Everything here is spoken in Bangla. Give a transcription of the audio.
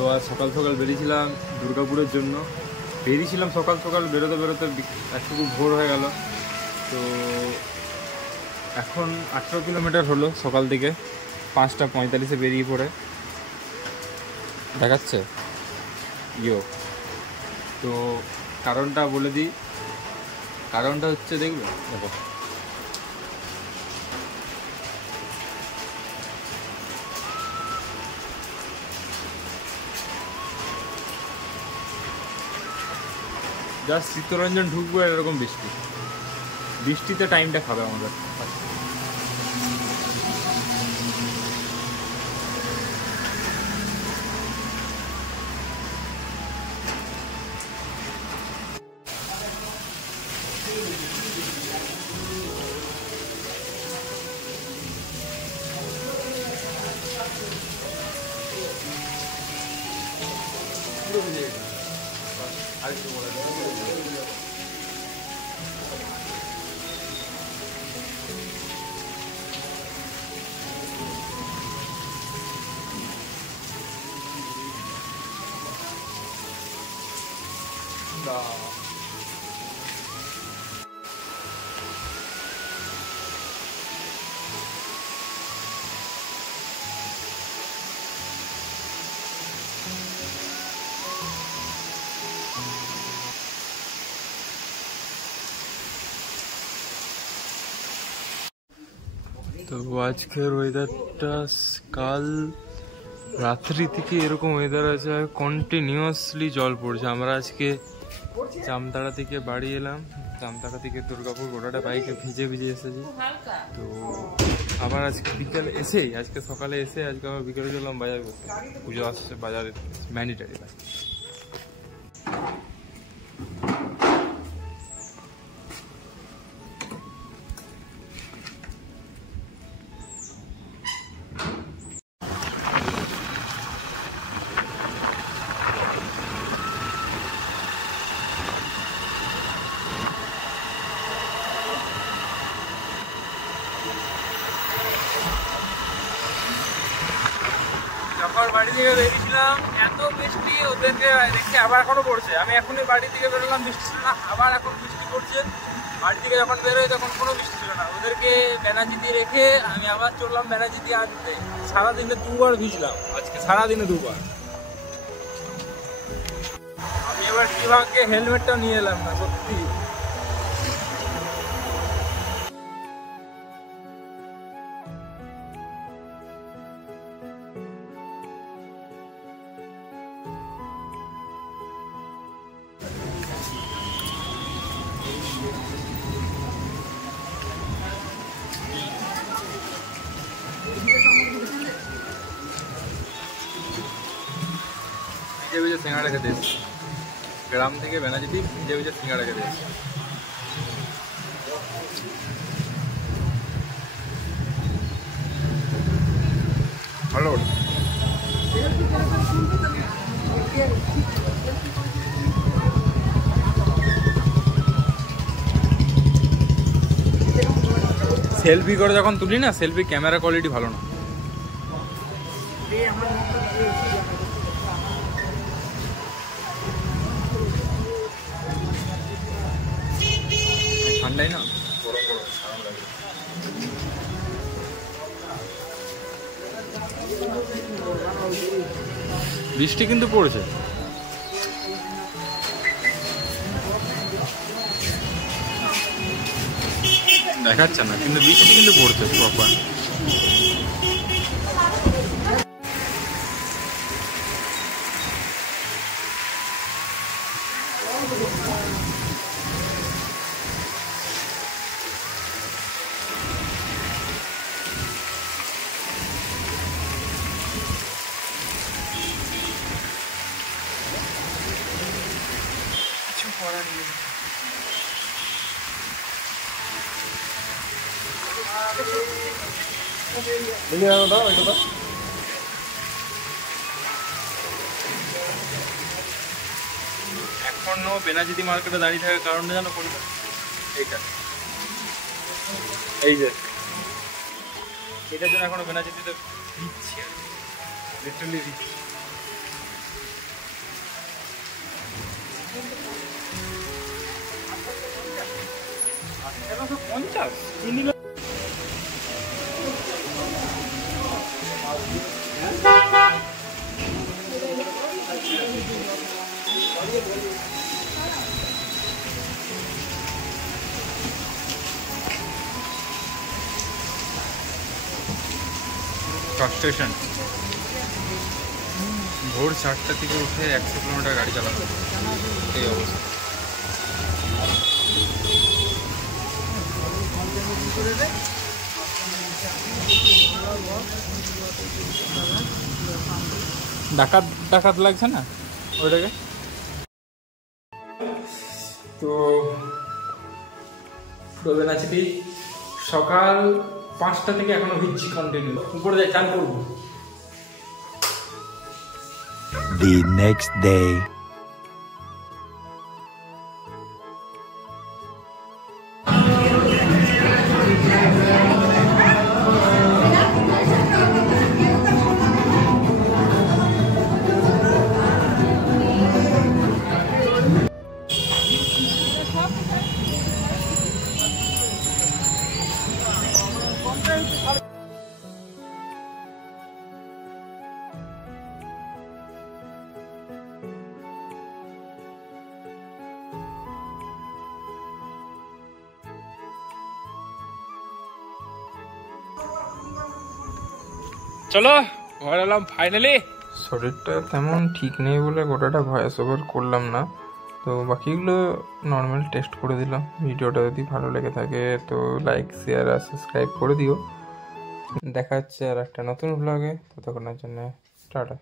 তো আজ সকাল সকাল বেরিয়েছিলাম দুর্গাপুরের জন্য। বেরিয়েছিলাম সকাল সকাল, বেরোতে বেরোতে একটু ভোর হয়ে গেল। তো এখন 18 কিলোমিটার হলো সকাল থেকে, 5টা 45-এ বেরিয়ে পড়ে দেখাচ্ছে তো কারণটা বলে দিই, কারণটা হচ্ছে দেখবে, দেখো জাস্ট চিত্তরঞ্জন ঢুকবো এরকম বৃষ্টিতে টাইমটা খাবে আমাদের। তো আজকের ওয়েদারটা কাল রাত্রি থেকে এরকম ওয়েদার আছে, কন্টিনিউয়াসলি জল পড়ছে। আমরা আজকে জামতাড়া থেকে বাড়ি এলাম, জামতাড়া থেকে দুর্গাপুর, গোটাটা বাইকে ভিজে ভিজে এসেছি। তো আবার আজকে বিকালে আজকে সকালে আজকে আবার বিকেলে চললাম বাজার করতে, পুজো আসছে, বাজারে ম্যান্ডেটারি। যখন বাড়ি থেকে বেরিয়েছিলাম এত বৃষ্টি, ওদেরকে দেখে আবার এখনো পড়ছে। আমি এখনই বাড়ি থেকে বেরোলাম, বৃষ্টি ছিল না, আবার এখন বৃষ্টি পড়ছে। বাড়ি থেকে যখন বেরোই তখন কোনো বৃষ্টি ছিল না। ওদেরকে ব্যানার্জি রেখে আমি আবার চললাম ব্যানার্জি আনতে। সারাদিনে 2বার ভিজলাম, আজকে সারাদিনে 2বার। আমি এবার কি ভাগ্যে হেলমেটটাও নিয়ে এলাম না, সত্যি। ভিজে ভিজে সিঙ্গাড়া খেতে এসেছি, গ্রাম থেকে ব্যানার্জি ভিজে ভিজে সিঙ্গাড়া খেতে এসেছি। ভালো সেলফি করে যখন তুলি না, সেলফি ক্যামেরা কোয়ালিটি ভালো না। ঠান্ডাই না, গরম গরম আরাম লাগে। বৃষ্টি কিন্তু পড়ছে, দেখাচ্ছে না কিন্তু বৃষ্টি কিন্তু পড়ছে প্রপার। কিছু করার নেই। এখনো বেনাজিতি মার্কেটে দাঁড়িয়ে থাকার কারণটা জানো কোনটা? এইটা, এই যে এটার জন্য এখনো বেনাজিতিতে দিচ্ছে, লিটারালি দিচ্ছে। 1150 চিনি স্টেশন ভোর 4টা থেকে উঠে 100 কিলোমিটার গাড়ি চালানো এই অবস্থা। ডাকাত ডাকাত লাগছে না ওইটাকে। তো রোবেন আছে সকাল 5টা থেকে এখনো ভিজছি কন্টিনিউ, উপরে যাই চান করবো। The next day. চলো ঘরে এলাম ফাইনালি। শরীরটা তেমন ঠিক নেই বলে গোটাটা ভয়েস ওভার করলাম না, তো বাকিগুলো নর্মাল টেস্ট করে দিলাম। ভিডিওটা যদি ভালো লেগে থাকে তো লাইক শেয়ার আর সাবস্ক্রাইব করে দিও। দেখা হচ্ছে আর একটা নতুন ব্লগে, ততক্ষণের জন্য টাটা।